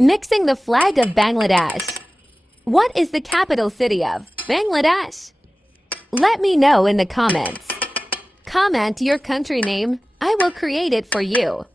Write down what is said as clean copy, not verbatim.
Mixing the flag of Bangladesh. What is the capital city of Bangladesh? Let me know in the comments. Comment your country name. I will create it for you.